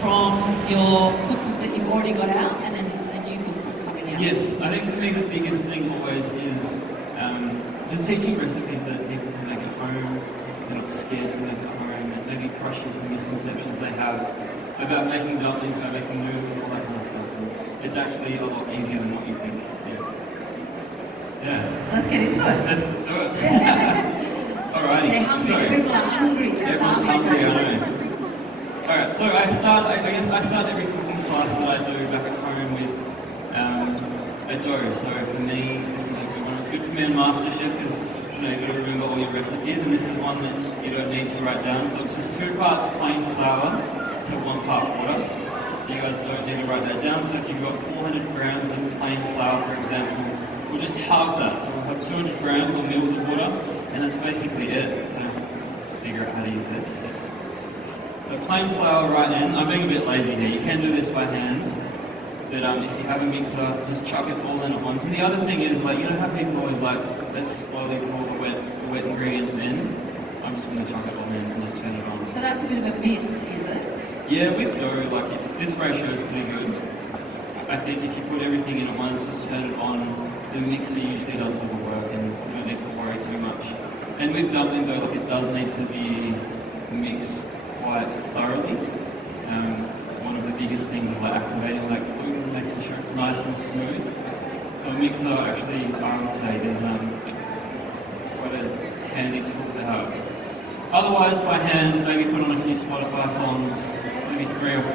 from your cookbook that you've already got out and then a new cookbook coming out? Yes, I think for me the biggest thing always is just teaching recipes that people can make at home. They're not scared to make at home, and maybe crushing some misconceptions they have about making dumplings, about making noodles, all that kind of stuff. And it's actually a lot easier than what you think. Yeah. Let's get into it. Let's do it. Alrighty. They're hungry. People are hungry. Everyone's hungry, I know. Alright, so I guess I start every cooking class that I do back at home with a dough. So for me, this is a good one. It's good for me on Masterchef because you've got to remember all your recipes, and this is one that you don't need to write down. So it's just 2 parts plain flour to 1 part water. So you guys don't need to write that down. So if you've got 400 grams of plain flour, for example, we'll just halve that. So we'll have 200 grams or mils of water, and that's basically it. So let's figure out how to use this. So plain flour right in. I'm being a bit lazy here. You can do this by hand, but if you have a mixer, just chuck it all in at once. And the other thing is, like, you know how people always like, let's slowly pour the wet ingredients in? I'm just going to chuck it all in and just turn it on. So that's a bit of a myth, is it? Yeah, with dough, like if this ratio is pretty good. I think if you put everything in at once, just turn it on, the mixer usually does all the work and you don't need to worry too much. And with dumpling dough, like, it does need to be mixed quite thoroughly. One of the biggest things is like activating like gluten, making sure it's nice and smooth. So a mixer actually, I would say, is quite a handy tool to have. Otherwise, by hand, maybe put on a few Spotify songs, maybe 3 or 4.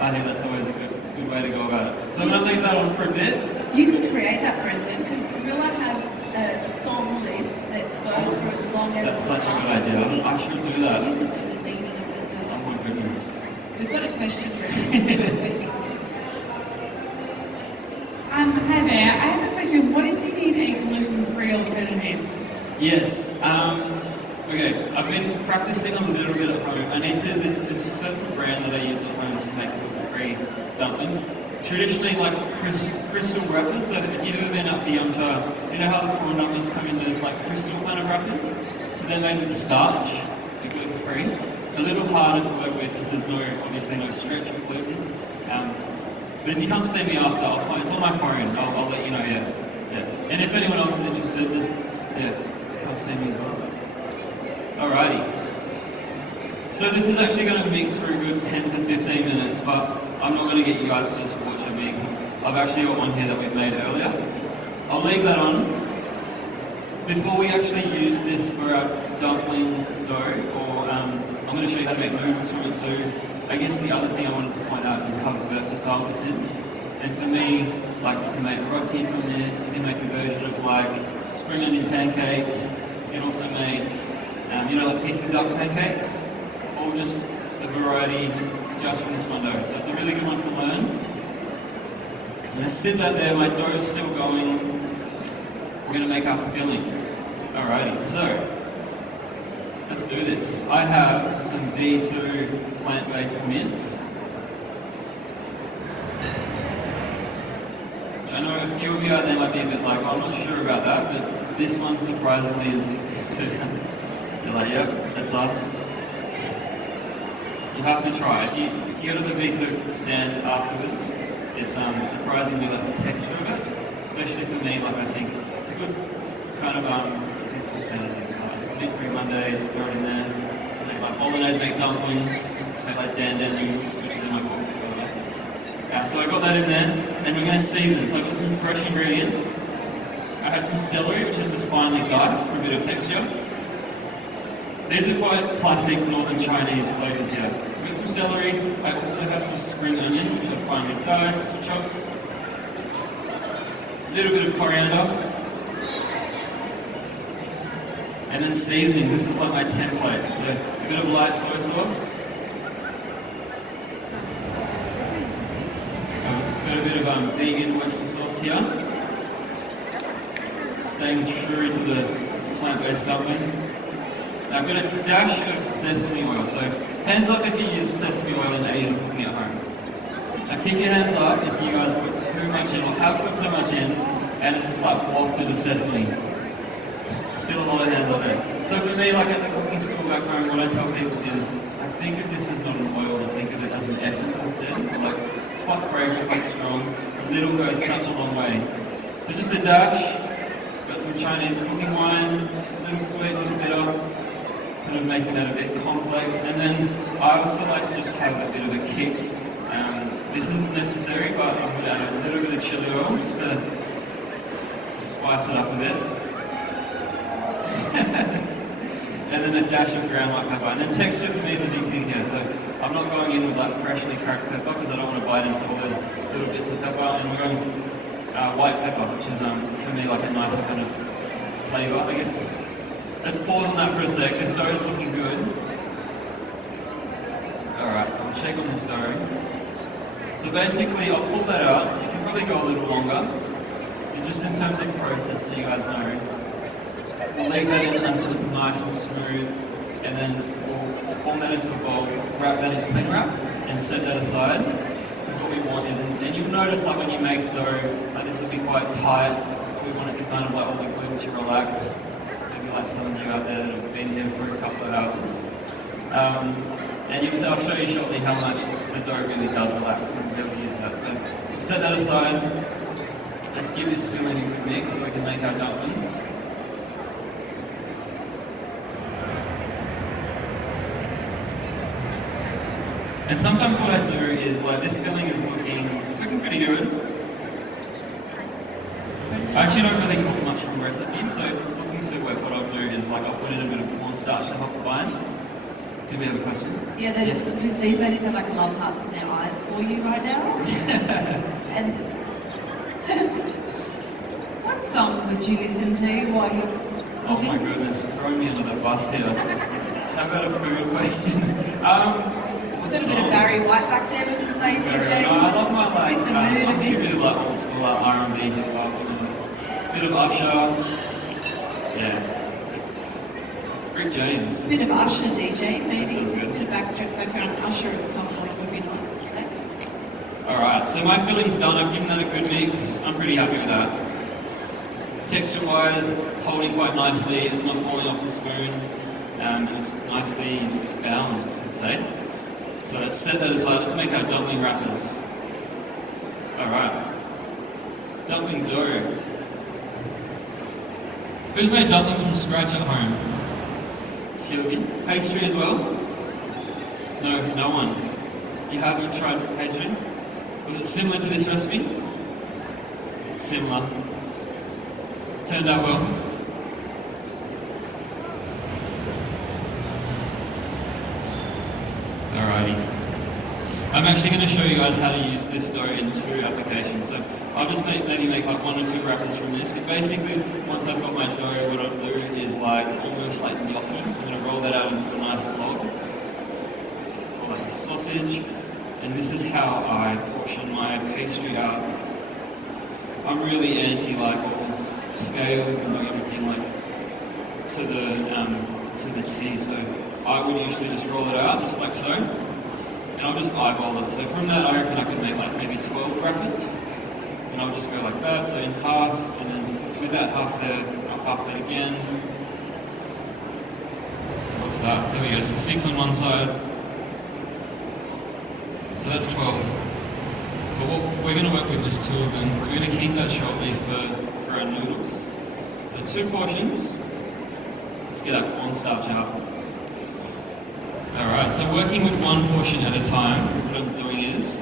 I think that's always a good way to go about it. So I'm going to leave that on for a bit. You could create that, Brendan, because Rilla has a song list that goes for as long as... That's such a good idea. I should do that. You could do the meaning of the dough. Oh my goodness. We've got a question, Brendan, just real quick. Hi there. I have a question. What if you need a gluten-free alternative? Yes. Okay, I've been practicing a little bit at home. There's a certain brand that I use at home to make gluten-free dumplings. Traditionally, like crystal wrappers. So if you've ever been up for Yum Cha, you know how the prawn dumplings come in those like crystal kind of wrappers? So they're made with starch, so gluten-free. A little harder to work with because there's obviously no stretch of gluten. But if you come see me after, it's on my phone. I'll let you know. Yeah. And if anyone else is interested, just come see me as well. Alrighty. So this is actually going to mix for a good 10 to 15 minutes, but I'm not going to get you guys to just watch it mix. I've actually got one here that we made earlier. I'll leave that on. Before we actually use this for our dumpling dough, or I'm going to show you how to make noodles from it too. I guess the other thing I wanted to point out is how versatile this is. And for me, like, you can make roti from this, you can make a version of like spring onion pancakes, you can also make like Peking duck pancakes, or just a variety just from this one dough. So it's a really good one to learn. I'm going to sit that there, my dough is still going. We're going to make our filling. Alrighty, so let's do this. I have some V2 plant-based mince. Which I know a few of you out there might be a bit like, I'm not sure about that, but this one surprisingly is too. You're like, yep, that's us. You have to try. If you go to the V2 stand afterwards, it's surprisingly like the texture of it, especially for me. Like, I think it's a good kind of alternative. Meat-free Monday, just throw it in there. Make like bolognese baked dumplings, make like dan noodles, which is in my book, by the way. So I got that in there, and we're going to season. So I've got some fresh ingredients. I have some celery, which is just finely diced for a bit of texture. These are quite classic northern Chinese flavours here. I've got some celery. I also have some spring onion, which are finely diced, chopped. A little bit of coriander. And then seasonings. This is like my template. So a bit of light soy sauce. Got a bit of vegan oyster sauce here. Staying true to the plant-based dumpling. I've got a dash of sesame oil, so hands up if you use sesame oil in Asian cooking at home. Now keep your hands up if you guys put too much in, or have put too much in, and it's just like wafted of sesame. Still a lot of hands up there. So for me, like at the cooking school back home, what I tell people is, I think of this as not an oil, and think of it as an essence instead. Like, it's quite fragrant, quite strong. A little goes such a long way. So just a dash, got some Chinese cooking wine, a little sweet, a little bitter, kind of making that a bit complex. And then I also like to just have a bit of a kick. This isn't necessary, but I'm going to add a little bit of chili oil just to spice it up a bit. And then a dash of ground white pepper. And then texture for me is a big thing here, so I'm not going in with like freshly cracked pepper because I don't want to bite into all those little bits of pepper. And we're going white pepper, which is for me like a nicer kind of flavour, I guess. Let's pause on that for a sec. This dough is looking good. Alright, so I'll shake on this dough. So basically, I'll pull that out. It can probably go a little longer. And just in terms of process, so you guys know, we'll leave that in until it's nice and smooth, and then we'll form that into a bowl, wrap that in cling wrap, and set that aside. Because what we want is, and you'll notice like when you make dough, like this will be quite tight. We want it to kind of like all the gluten to relax. Maybe like some of you out there that have been here for a couple of hours. And I'll show you shortly how much the dough really does relax, and we'll be able to use that. So we'll set that aside. Let's give this filling a good mix so we can make our dumplings. And sometimes what I do is like this filling is looking pretty good. I actually don't really cook much from recipes, so if it's looking too wet, what I'll do is like I'll put in a bit of cornstarch to help it bind. Do we have a question? Yeah, these ladies have like love hearts in their eyes for you right now. And what song would you listen to while you're cooking? Oh my goodness, throwing me under the bus here. How about a food question? A little bit of Barry White back there we can play, DJ. No, I love my like, the mood I'm of a bit this. of like old school like R&B, hip hop, bit of Usher, yeah. Rick James. A bit of Usher, DJ, That maybe. sounds good. A bit of background Usher at some point would be nice today. Alright, so my filling's done. I've given that a good mix. I'm pretty happy with that. Texture-wise, it's holding quite nicely. It's not falling off the spoon. And it's nicely bound, I'd say. So let's set that aside. Let's make our dumpling wrappers. Alright. Dumpling dough. Who's made dumplings from scratch at home? Pastry as well? No one. You haven't tried pastry? Was it similar to this recipe? Similar. Turned out well? Alrighty. I'm actually going to show you guys how to use this dough in 2 applications. So I'll just maybe make like 1 or 2 wrappers from this. But basically, once I've got my dough, what I'll do is like almost like gnocchi. I'm going to roll that out into a nice log, or like a sausage. And this is how I portion my pastry out. I'm really anti like all scales and doing everything like to the T. So I would usually just roll it out just like so. And I'll just eyeball it. So from that, I reckon I could make like maybe 12 wrappers. And I'll just go like that, so in half, and then with that half there, I'll half that again. So what's that? There we go, so 6 on one side. So that's 12. So what we're going to work with just 2 of them, so we're going to keep that shortly for our noodles. So 2 portions. Let's get our cornstarch out. Alright, so working with 1 portion at a time, what I'm doing is,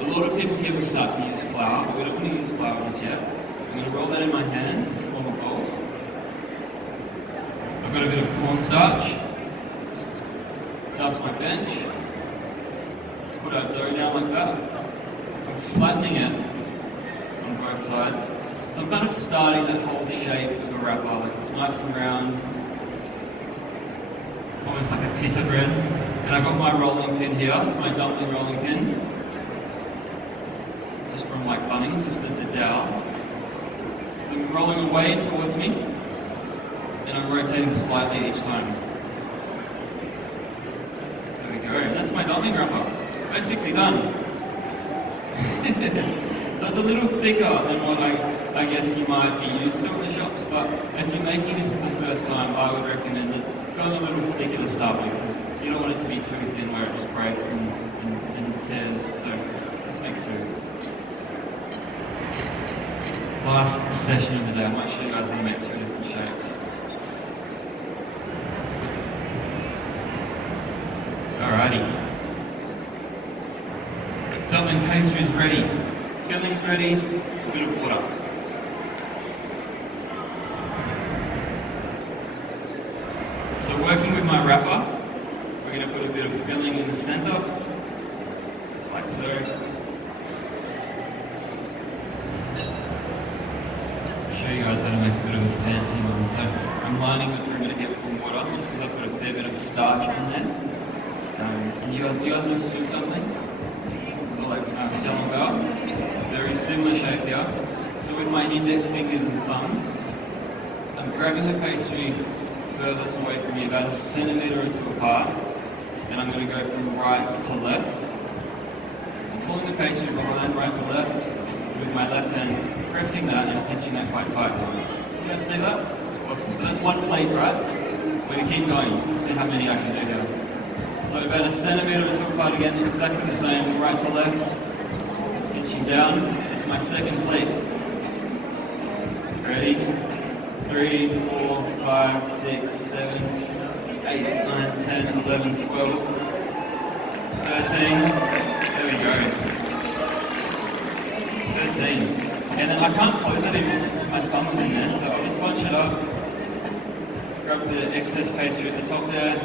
a lot of people here will start to use flour, but we don't want to use flour just yet. I'm going to roll that in my hand to form a bowl. I've got a bit of cornstarch. Dust my bench. Let's put our dough down like that. I'm flattening it on both sides. So I'm kind of starting that whole shape of a wrapper, like it's nice and round. Almost like a pita bread. And I've got my rolling pin here, it's my dumpling rolling pin. Just from like Bunnings, just a dowel. So I'm rolling away towards me, and I'm rotating slightly each time. There we go, and that's my dumpling wrapper. Basically done. So it's a little thicker than what I guess you might be used to at the shops, but if you're making this for the first time, I would recommend it going a little thicker to start with, because you don't want it to be too thin where it just breaks and tears, so let's make 2. Last session of the day, I might show you guys how to make 2 different shapes. Alrighty. Dumpling pastry is ready. Filling's ready. A bit of water. So working with my wrapper, we're going to put a bit of filling in the center, just like so. I'll show you guys how to make a bit of a fancy one. So I'm lining the perimeter here with some water, just because I put a fair bit of starch on there. Do you guys know soup dumplings? Like shell very similar shape here. So with my index fingers and thumbs, I'm grabbing the pastry furthest away from me, about 1 centimeter or 2 apart, and I'm going to go from right to left. I'm pulling the pastry behind, right to left, with my left hand, pressing that and pinching that quite tight. You guys see that? Awesome. So that's 1 plate, right? We're going to keep going. See how many I can do here. So about 1 centimeter or 2 apart again, exactly the same, right to left, pinching down. It's my second plate. Ready? 3, 4, 5, 6, 7, 8, 9, 10, 11, 12, 13. There we go. 13. And then I can't close it even with my thumbs in there, so I'll just bunch it up. Grab the excess pastry at the top there,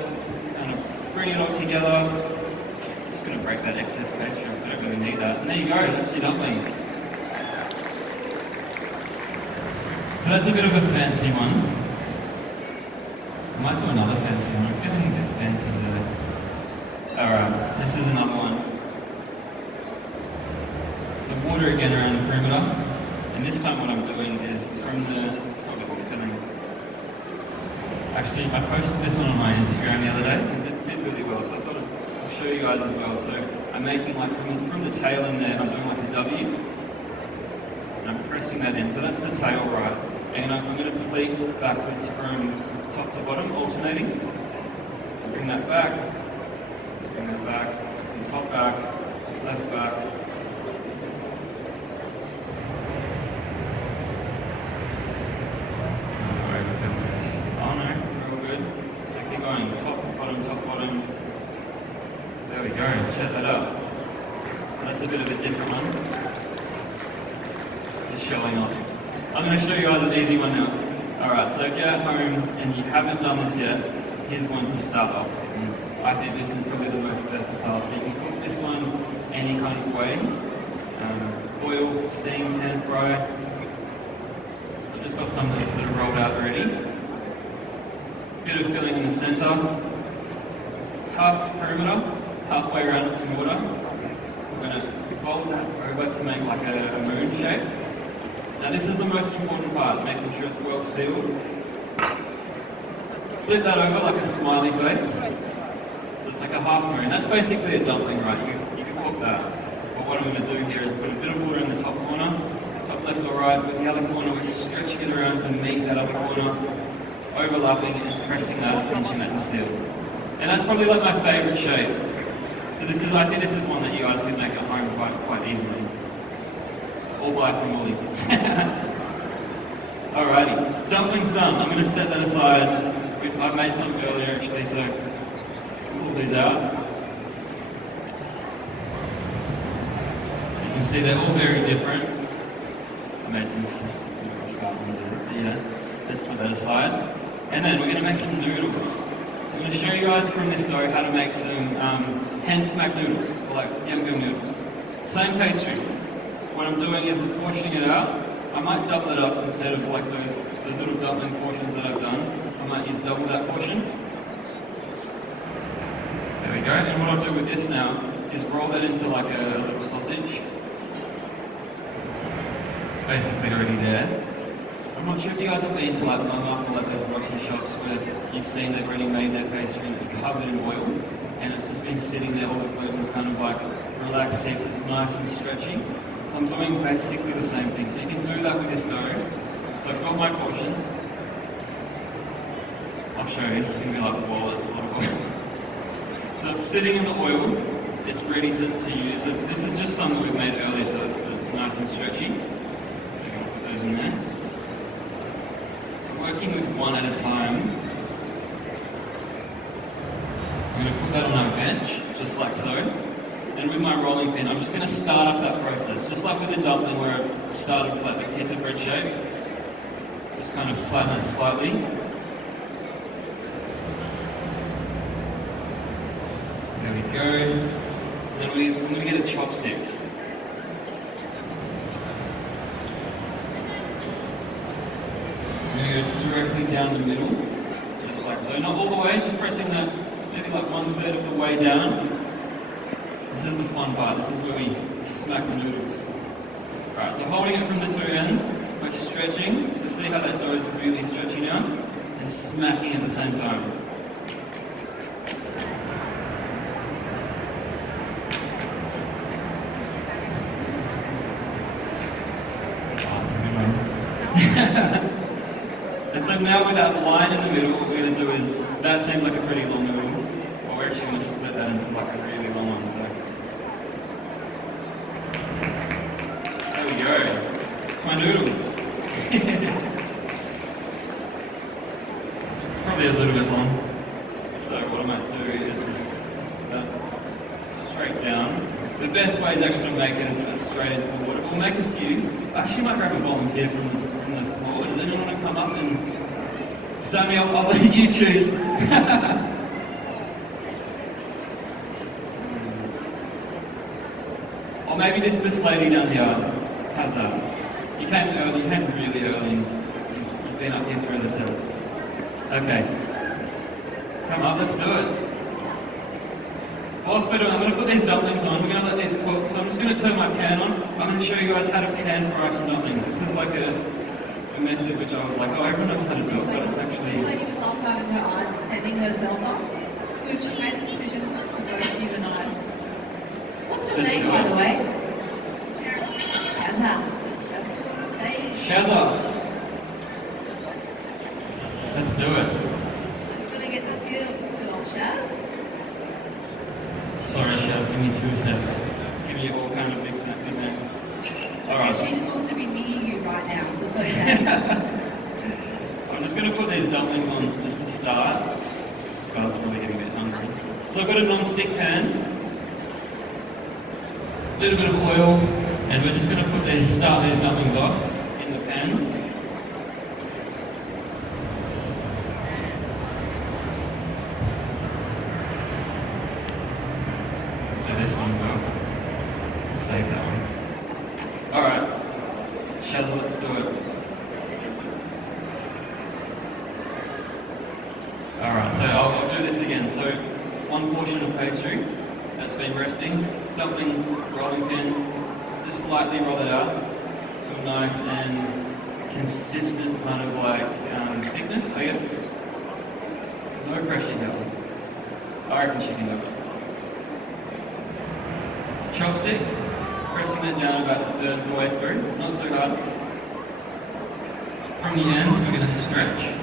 kind of bring it all together. I'm just going to break that excess pastry off, I don't really need that. And there you go, that's your dumpling. So that's a bit of a fancy one. I might do another fancy one. I'm feeling a bit fancy today. Alright, this is another one. So water again around the perimeter. And this time what I'm doing is from the... It's not a bit filling. Actually, I posted this one on my Instagram the other day and it did really well. So I thought I'll show you guys as well. So I'm making like from the tail in there, I'm doing like a W. And I'm pressing that in. So that's the tail right. And I'm going to pleat backwards from top to bottom, alternating. So bring that back, so from top back, left back. Alright, fill this. Oh no, real good. So keep going, top, bottom. There we go, check that up. That's a bit of a different one. Just showing off. I'm going to show you guys an easy one now. Alright, so if you're at home and you haven't done this yet, here's one to start off with. And I think this is probably the most versatile. So you can cook this one any kind of way. Boil, steam, pan fry. So I've just got some that are rolled out already. Bit of filling in the centre. Half the perimeter, halfway around with some water. We're going to fold that over to make like a moon shape. Now this is the most important part, making sure it's well sealed. Flip that over like a smiley face. So it's like a half moon. That's basically a dumpling, right? You can cook that. But what I'm going to do here is put a bit of water in the top corner, top left or right. With the other corner, we're stretching it around to meet that other corner, overlapping and pressing that, pinching that to seal. And that's probably like my favourite shape. So this is, I think this is one that you guys can make at home quite easily. Or buy from Woolies. Alrighty, dumplings done. I'm going to set that aside. I've made some earlier actually, so let's pull these out. So you can see they're all very different. I made some ones there. Yeah, let's put that aside. And then we're going to make some noodles. So I'm going to show you guys from this dough how to make some hand smack noodles, or like yum noodles. Same pastry. What I'm doing is portioning it out. I might double it up instead of like those little dumpling portions that I've done. I might use double that portion. There we go. And what I'll do with this now is roll that into like a little sausage. It's basically already there. I'm not sure if you guys have been to like the market, like those roti shops where you've seen they've already made their pastry and it's covered in oil and it's just been sitting there, all the gluten's kind of like relaxed heaps, it's nice and stretchy. So I'm doing basically the same thing. So you can do that with this dough. So I've got my portions. I'll show you. It's going to be like, whoa, that's a lot of oil. So it's sitting in the oil, it's ready to use. So this is just some that we've made earlier, so it's nice and stretchy. Put those in there. So working with one at a time, I'm going to put that on our bench, just like so. And with my rolling pin, I'm just going to start off that process, just like with the dumpling where I've started with like the pizza bread shape. Just kind of flatten it slightly. There we go. Then we're going to get a chopstick. I'm going to go directly down the middle, just like so. Not all the way, just pressing that maybe like 1/3 of the way down. This is the fun part. This is where we smack the noodles. Alright, so holding it from the two ends, we're stretching. So see how that dough is really stretchy now? And smacking at the same time. And so now with that line in the middle, what we're going to do is, that seems like a pretty long noodle, but we're actually going to split that into like a really long one. So there we go. It's my noodle. It's probably a little bit long. So what I might do is just put that straight down. The best way is actually to make it straight into the water. We'll make a few. I actually might grab a volunteer from the floor. Does anyone want to come up and... Sammy, I'll let you choose. Or maybe this lady down here has that. You came early, you came really early and you've been up here through the set. Okay. Come up, let's do it. Whilst we're doing, I'm going to put these dumplings on, we're going to let these cook, so I'm just going to turn my pan on. I'm going to show you guys how to pan fry some dumplings. This is like a method which I was like, oh, everyone knows how to do it, but it's actually... This lady with love heart in her eyes is setting herself up. Good, she made the decisions for both you and I. What's your name, by the way? Shazza. Shazza's on stage. Shazza! Let's do it. She's going to get the skills. Good old Shaz. Sorry, Shaz, give me 2 seconds. Give me all kind of mixing up in there. Alright. She just wants to be near you right now, so it's okay. I'm just going to put these dumplings on just to start. This guy's probably getting a bit hungry. So I've got a non-stick pan, a little bit of oil, and we're just going to start these dumplings off in the pan. Let's do this one as well. Save that one. Alright, Shazza, let's do it. Alright, so I'll do this again. So, 1 portion of pastry that's been resting, dumpling, rolling pin, just lightly roll it out to a nice and consistent kind of like thickness, I guess. No pressure here. I reckon she can do it. Chopstick. Pressing that down about 1/3 of the way through, not too hard. From the ends, we're going to stretch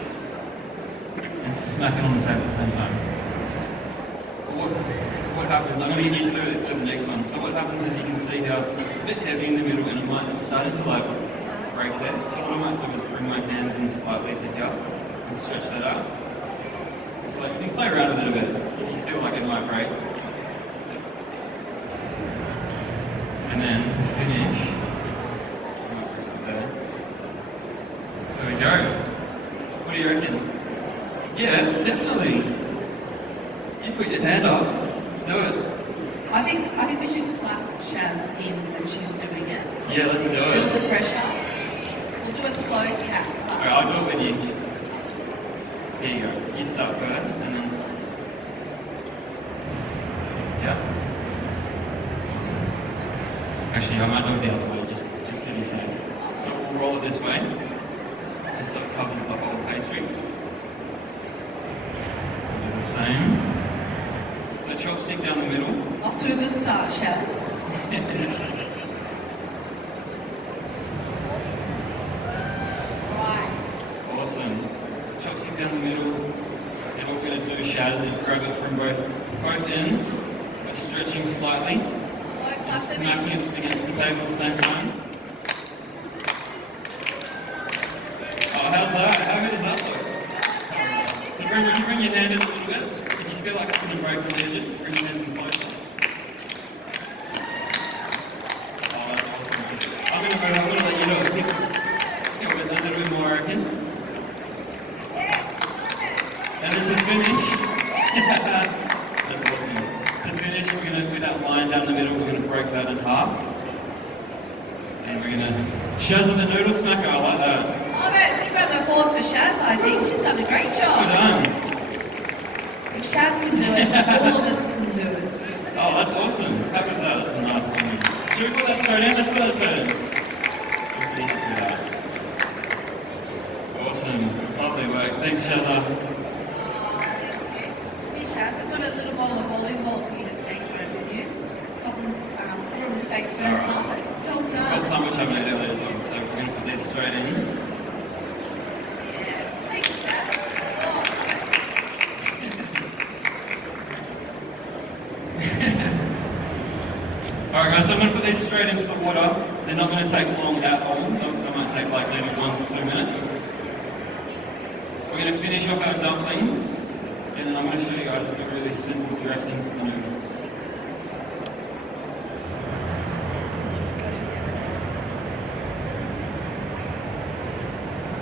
and smack it on the table at the same time. What happens, I'm going to get you to the next one. So what happens is you can see how it's a bit heavy in the middle and it's starting to like break there. So what I might do is bring my hands in slightly to here and stretch that out. So like you can play around with it a bit if you feel like it might break. And then to finish, there we go. What do you reckon? Yeah, definitely. You put your hand up. Let's do it. I think we should clap Shaz in when she's doing it. Yeah, let's do it. Build the pressure. We'll do a slow clap. Alright, I'll do it with you. Here you go. You start first, and then... Yeah. Awesome. Actually, I might do it the other way, just to be safe. So we'll roll it this way, just so it covers the whole pastry. Do the same. So chopstick down the middle. Off to a good start, Shaz. Right. Awesome. Chopstick down the middle. And what we're going to do, Shaz, is grab it from both both ends by stretching slightly Slow and clap them smacking in. it against the table at the same time. Oh, how's that? How good does that look? So would you bring your hand in a little bit? If you feel like it's going to break on the edges, bring your hands in closer. Oh, that's awesome. I'm going to let you know. Keep it a little bit more, I reckon. And then to finish, that's awesome. To finish, we're going to, with that line down the middle, we're going to break that in half. And we're going to shizzle the noodle smacker. I like that. Oh, big round of applause for Shaz, I think. She's done a great job. Well done. If Shaz can do it, all of us can do it. Oh, that's awesome. How good is that? That's a nice thing. Should we put that straight in? Let's put that straight in. Hopefully you can do that. Awesome. Lovely work. Thanks, Shazza. Thank you. Here, Shaz, I've got a little bottle of olive oil for you to take home with you. It's cotton from the steak first harvest. Well I've done. got some which I made earlier as well, so we're going to put these straight in. Yeah. Thanks, Shaz. Oh. Alright guys, so I'm going to put these straight into the water. They're not going to take long at all. They might take like maybe 1 to 2 minutes. We're going to finish off our dumplings, and then I'm going to show you guys a really simple dressing for the noodles.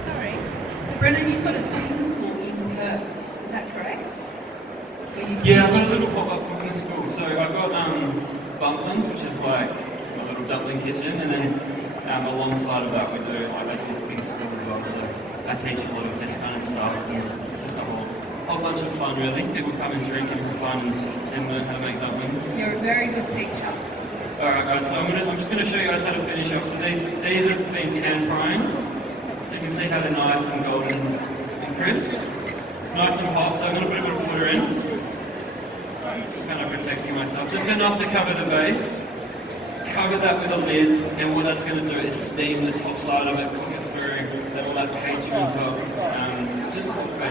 Sorry. So, Brendan, you've got a cooking school in Perth. Is that correct? Where you Yeah, I've teach got a little people- pop-up cooking school. So I've got dumplings, which is like a little dumpling kitchen, and then alongside of that we do like a little cooking school as well. So I teach a lot of this kind of stuff. Yeah. It's just a whole bunch of fun, really. People come and drink and have fun and learn how to make dumplings. You're a very good teacher. Alright guys, so I'm just going to show you guys how to finish off. So these have been pan frying, so you can see how they're nice and golden and crisp. It's nice and hot, so I'm going to put a bit of water in. Just kind of protecting myself, just enough to cover the base. Cover that with a lid, and what that's going to do is steam the top side of it, cook it through, let all that pastry on top. Just cook the base.